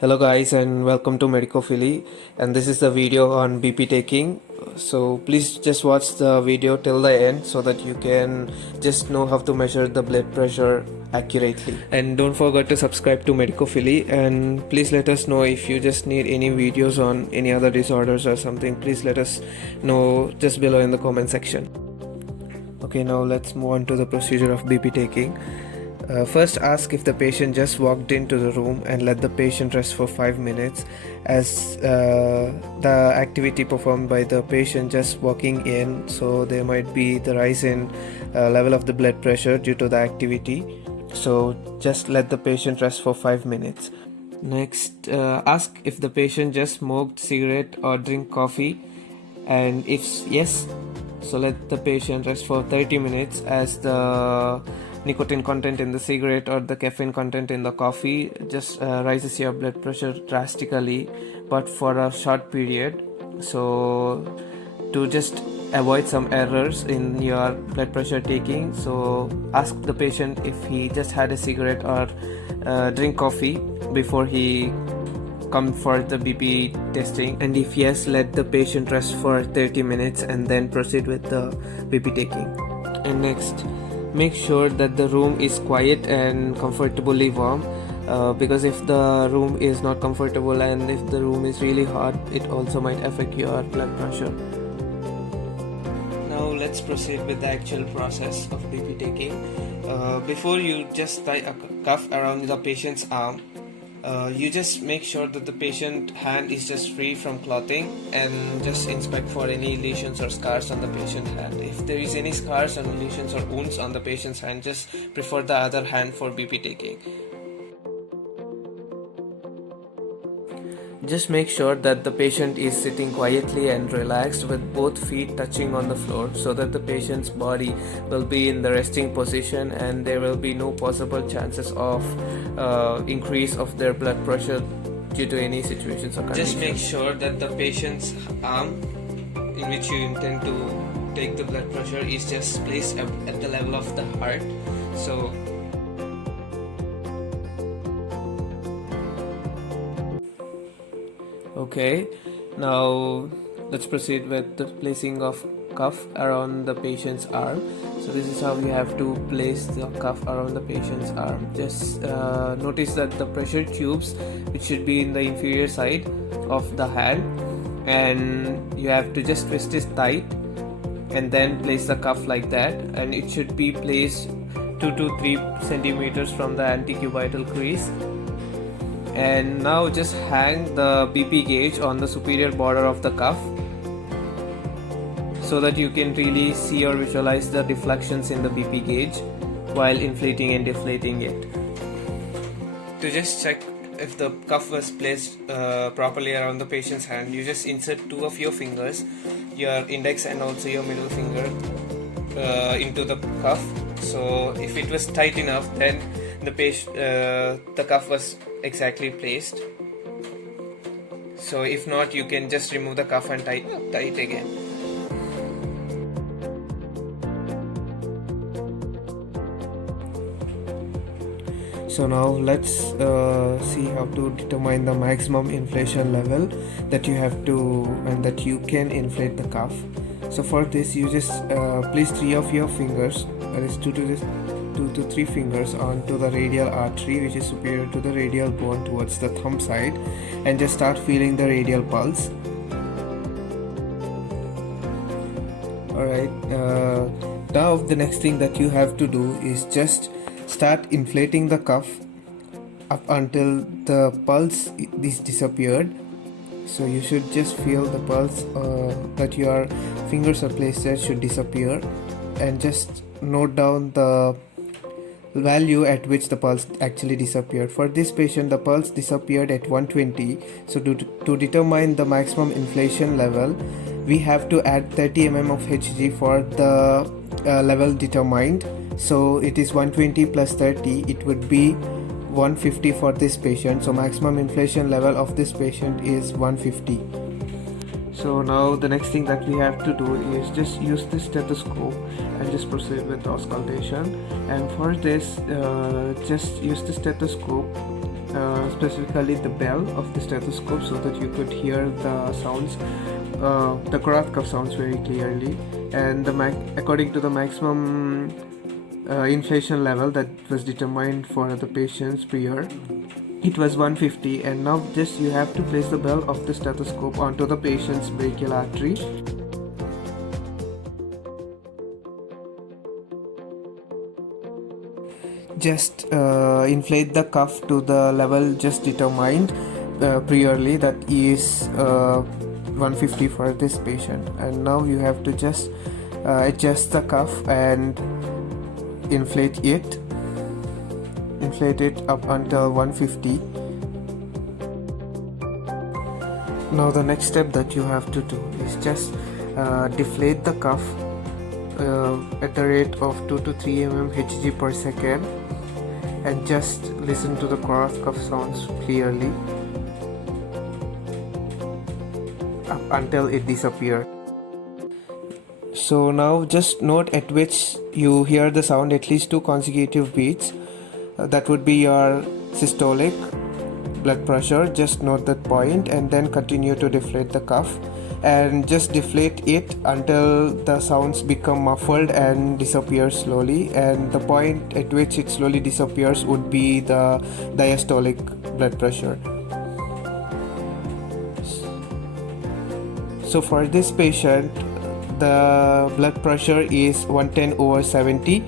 Hello guys and welcome to Medicophily, and this is the video on BP taking. So please just watch the video till the end so that you can just know how to measure the blood pressure accurately. And don't forget to subscribe to Medicophily, and please let us know if you just need any videos on any other disorders or something. Please let us know just below in the comment section. Okay, now let's move on to the procedure of BP taking. First, ask if the patient just walked into the room and let the patient rest for 5 minutes, as the activity performed by the patient just walking in, so there might be the rise in level of the blood pressure due to the activity. So just let the patient rest for 5 minutes. Next, ask if the patient just smoked cigarette or drink coffee, and if yes, so let the patient rest for 30 minutes, as the nicotine content in the cigarette or the caffeine content in the coffee just rises your blood pressure drastically, but for a short period. So to just avoid some errors in your blood pressure taking, so ask the patient if he just had a cigarette or drink coffee before he come for the BP testing, and if yes, let the patient rest for 30 minutes and then proceed with the BP taking. And next, make sure that the room is quiet and comfortably warm, because if the room is not comfortable and if the room is really hot, it also might affect your blood pressure. Now let's proceed with the actual process of BP taking. Before you just tie a cuff around the patient's arm, you just make sure that the patient hand is just free from clothing, and just inspect for any lesions or scars on the patient hand. If there is any scars and lesions or wounds on the patient's hand, just prefer the other hand for BP taking. Just make sure that the patient is sitting quietly and relaxed with both feet touching on the floor, so that the patient's body will be in the resting position and there will be no possible chances of increase of their blood pressure due to any situations or conditions. Just make sure that the patient's arm in which you intend to take the blood pressure is just placed at the level of the heart. So okay, now let's proceed with the placing of cuff around the patient's arm. So this is how you have to place the cuff around the patient's arm. Just notice that the pressure tubes, which should be in the inferior side of the hand, and you have to just twist it tight and then place the cuff like that, and it should be placed 2 to 3 centimeters from the antecubital crease. And now just hang the BP gauge on the superior border of the cuff, so that you can really see or visualize the deflections in the BP gauge while inflating and deflating it. To just check if the cuff was placed properly around the patient's hand, you just insert 2 of your fingers, your index and also your middle finger, into the cuff. So if it was tight enough, then the cuff was exactly placed. So if not, you can just remove the cuff and tie it again. So now let's see how to determine the maximum inflation level that you have to and that you can inflate the cuff. So for this, you just place 3 of your fingers, that is 2 to 3 fingers, onto the radial artery, which is superior to the radial bone towards the thumb side, and just start feeling the radial pulse. Alright, now the next thing that you have to do is just start inflating the cuff up until the pulse is disappeared. So you should just feel the pulse that your fingers are placed there should disappear, and just note down the value at which the pulse actually disappeared. For this patient, the pulse disappeared at 120. So to determine the maximum inflation level, we have to add 30 mm of Hg for the level determined. So it is 120 plus 30, it would be 150 for this patient. So maximum inflation level of this patient is 150. So now the next thing that we have to do is just use the stethoscope and just proceed with auscultation. And for this, just use the stethoscope specifically the bell of the stethoscope, so that you could hear the sounds, the coronal cuff sounds very clearly. And according to the maximum inflation level that was determined for the patients prior, it was 150. And now just you have to place the bell of the stethoscope onto the patient's brachial artery. Just inflate the cuff to the level just determined priorly, that is 150 for this patient. And now you have to just adjust the cuff and inflate it up until 150. Now the next step that you have to do is just deflate the cuff at the rate of 2 to 3 Hg per second, and just listen to the coronal cuff sounds clearly up until it disappears. So now just note at which you hear the sound at least 2 consecutive beats. That would be your systolic blood pressure. Just note that point and then continue to deflate the cuff, and just deflate it until the sounds become muffled and disappear slowly. And the point at which it slowly disappears would be the diastolic blood pressure. So for this patient, the blood pressure is 110/70.